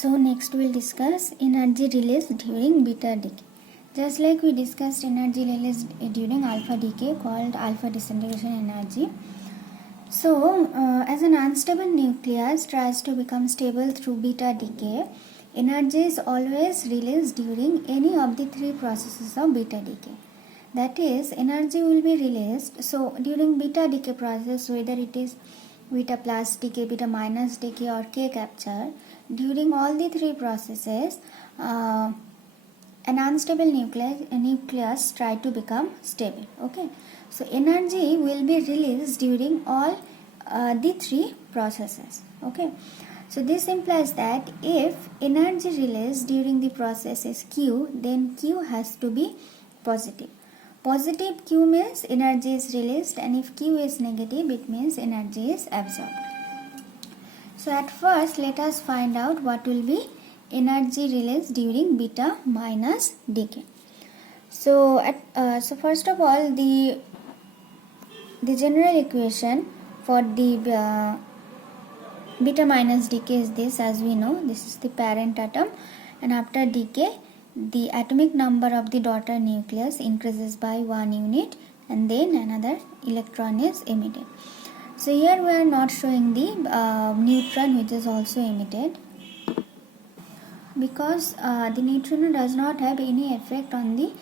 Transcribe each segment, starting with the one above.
So next we'll discuss energy released during beta decay. Just like we discussed energy released during alpha decay called alpha disintegration energy. So as an unstable nucleus tries to become stable through beta decay, energy is always released during any of the three processes of beta decay. That is, energy will be released. So during beta decay process, whether it is beta plus decay, beta minus decay or K capture, during all the three processes, an unstable nucleus try to become stable. Okay, so energy will be released during all the three processes. Okay, so this implies that if energy released during the process is Q, then Q has to be positive. Positive Q means energy is released, and if Q is negative, it means energy is absorbed. So at first, let us find out what will be energy released during beta minus decay. So first of all, the general equation for the beta minus decay is this. As we know, this is the parent atom, and after decay, the atomic number of the daughter nucleus increases by 1 unit, and then another electron is emitted. So here we are not showing the neutron which is also emitted, because the neutrino does not have any effect on the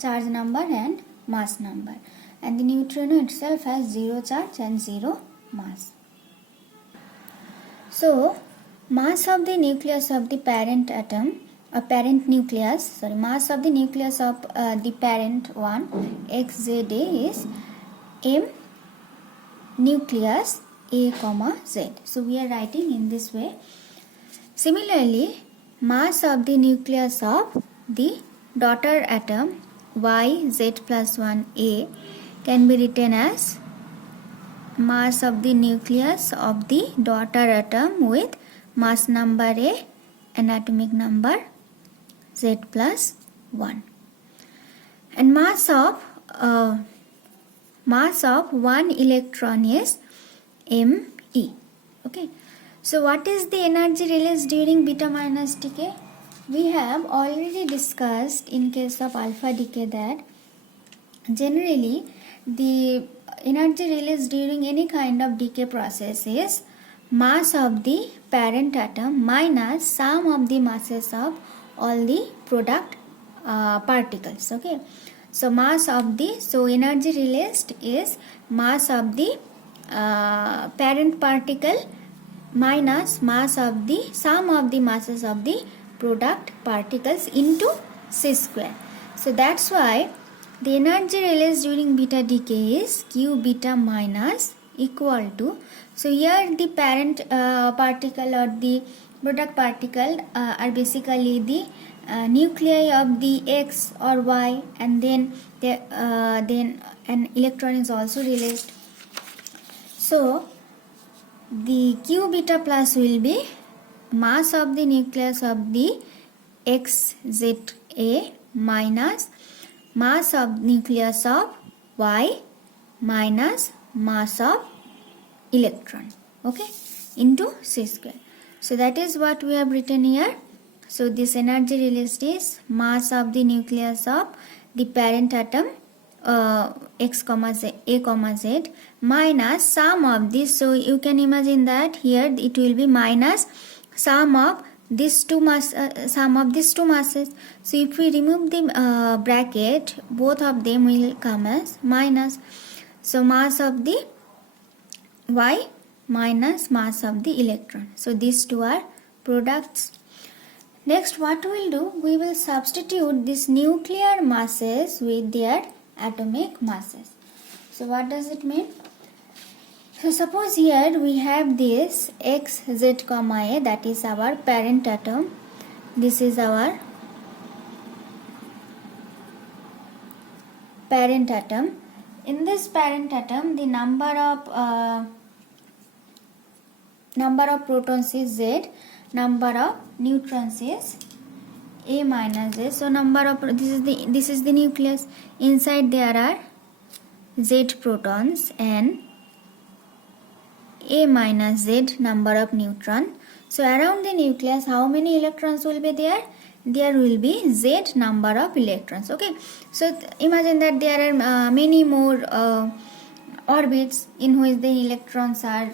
charge number and mass number, and the neutrino itself has 0 charge and 0 mass. So mass of the nucleus of the parent atom, mass of the nucleus of the parent one XZA is M nucleus A, Z. So we are writing in this way. Similarly, mass of the nucleus of the daughter atom YZ plus 1A can be written as mass of the nucleus of the daughter atom with mass number A and atomic number Z plus 1, and mass of one electron is ME. Okay, so what is the energy released during beta minus decay? We have already discussed in case of alpha decay that generally the energy released during any kind of decay process is mass of the parent atom minus sum of the masses of all the product particles. Okay, so energy released is mass of the parent particle minus mass of the sum of the masses of the product particles into C square. So that's why the energy released during beta decay is Q beta minus equal to, so here the parent particle or the product particle are basically the nuclei of the X or Y, and then an electron is also released. So the Q beta plus will be mass of the nucleus of the XZA minus mass of nucleus of Y minus mass of electron, okay, into C square. So that is what we have written here. So this energy released is mass of the nucleus of the parent atom X, A, Z minus sum of this. So you can imagine that here it will be minus sum of these two masses. So if we remove the bracket, both of them will come as minus. So mass of the Y minus mass of the electron. So these two are products. Next, what we will do, we will substitute these nuclear masses with their atomic masses. So what does it mean? So suppose here we have this X, Z, A, that is our parent atom. This is our parent atom. In this parent atom, the number of protons is Z, number of neutrons is A minus Z. So this is the nucleus. Inside there are Z protons and A minus Z number of neutron. So around the nucleus, how many electrons will be there? There will be Z number of electrons. Okay, so imagine that there are many more orbits in which the electrons are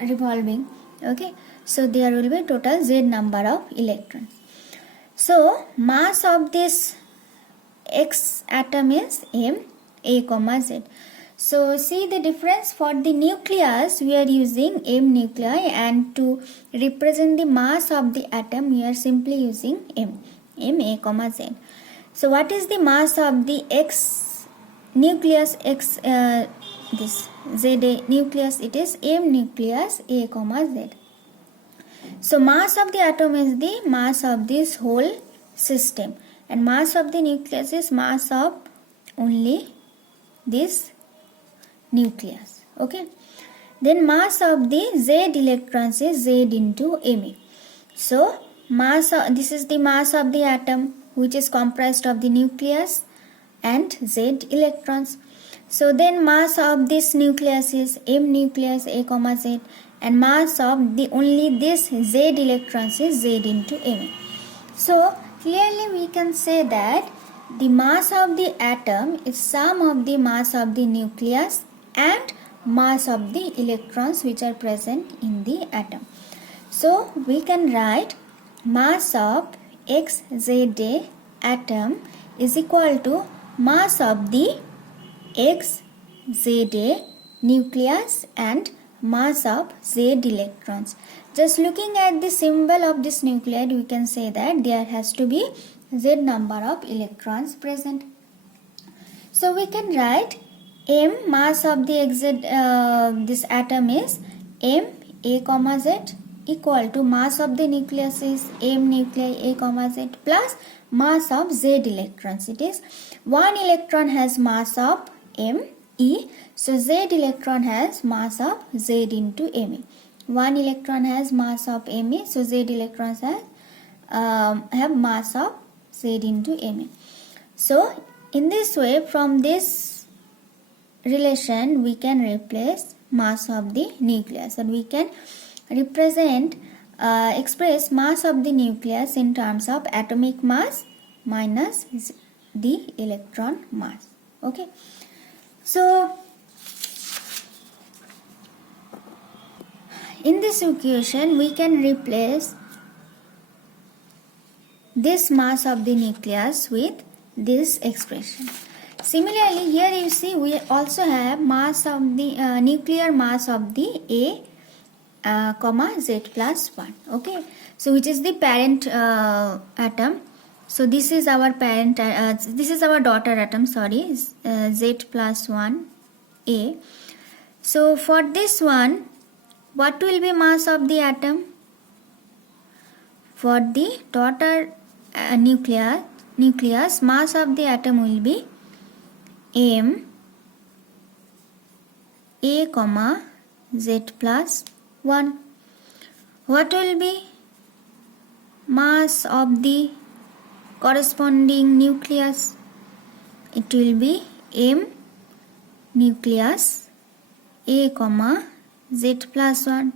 revolving. Okay, so there will be total Z number of electrons. So mass of this X atom is M, A comma Z. So see the difference. For the nucleus we are using M nuclei, and to represent the mass of the atom we are simply using M, A comma Z. So what is the mass of the X nucleus, X this Z nucleus? It is M nucleus, A comma Z. So mass of the atom is the mass of this whole system, and mass of the nucleus is mass of only this nucleus. Okay, then mass of the Z electrons is Z into Ma. So mass of, this is the mass of the atom, which is comprised of the nucleus and Z electrons. So then mass of this nucleus is M nucleus, A comma Z, and mass of the only this Z electrons is Z into Ma. So clearly we can say that the mass of the atom is sum of the mass of the nucleus and mass of the electrons which are present in the atom. So we can write mass of XZ atom is equal to mass of the XZ nucleus and mass of Z electrons. Just looking at the symbol of this nuclide, we can say that there has to be Z number of electrons present. So we can write M, mass of the this atom is M, A comma Z, equal to mass of the nucleus is M nuclei, A comma Z, plus mass of Z electrons. It is 1 electron has mass of M, E. So Z electron has mass of Z into Ma. 1 electron has mass of Ma, so Z electrons have mass of Z into Ma. So in this way, from this relation we can replace mass of the nucleus, and we can represent express mass of the nucleus in terms of atomic mass minus the electron mass. Okay, so in this equation we can replace this mass of the nucleus with this expression. Similarly, here you see we also have mass of the nuclear mass of the A comma Z plus 1. Okay, so which is the parent atom. So this is our parent, this is our daughter atom, sorry, Z plus 1 A. So for this one, what will be mass of the atom? For the daughter nucleus, mass of the atom will be M, A comma Z plus 1. What will be mass of the corresponding nucleus? It will be M nucleus, A comma Z plus 1.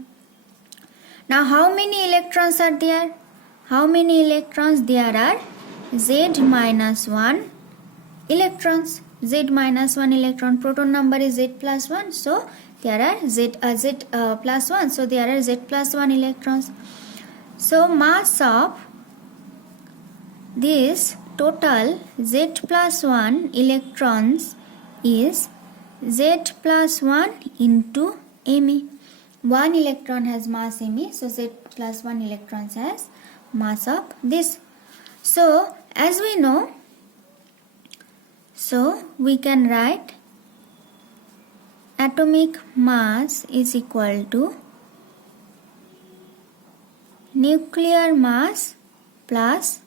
Now how many electrons are there? How many electrons? There are Z minus 1 electrons. Z minus 1 electron, proton number is Z plus 1, so there are Z plus 1, so there are Z plus 1 electrons. So mass of this total Z plus 1 electrons is Z plus 1 into Ma. 1 electron has mass Ma, so Z plus 1 electrons has mass of this. So as we know, so we can write atomic mass is equal to nuclear mass plus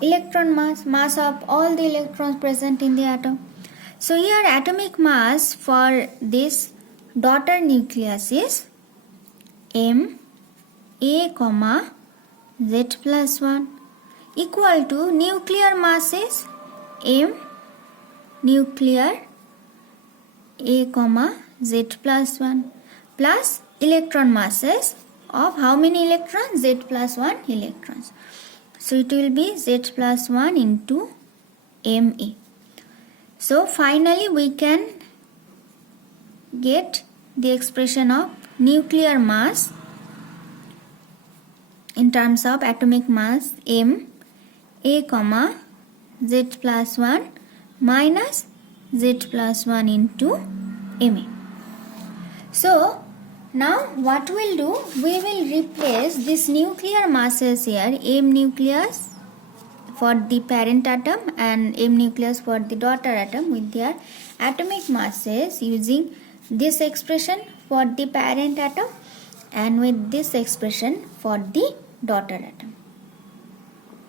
electron mass, mass of all the electrons present in the atom. So here atomic mass for this daughter nucleus is M, A comma Z plus 1 equal to nuclear mass is M nuclear A comma Z plus 1 plus electron masses of how many electrons? Z plus 1 electrons. So it will be Z plus 1 into Ma. So finally we can get the expression of nuclear mass in terms of atomic mass M A comma Z plus 1 minus Z plus 1 into Ma. So now what we'll do, we will replace this nuclear masses here, M nucleus for the parent atom and M nucleus for the daughter atom, with their atomic masses using this expression for the parent atom and with this expression for the daughter atom.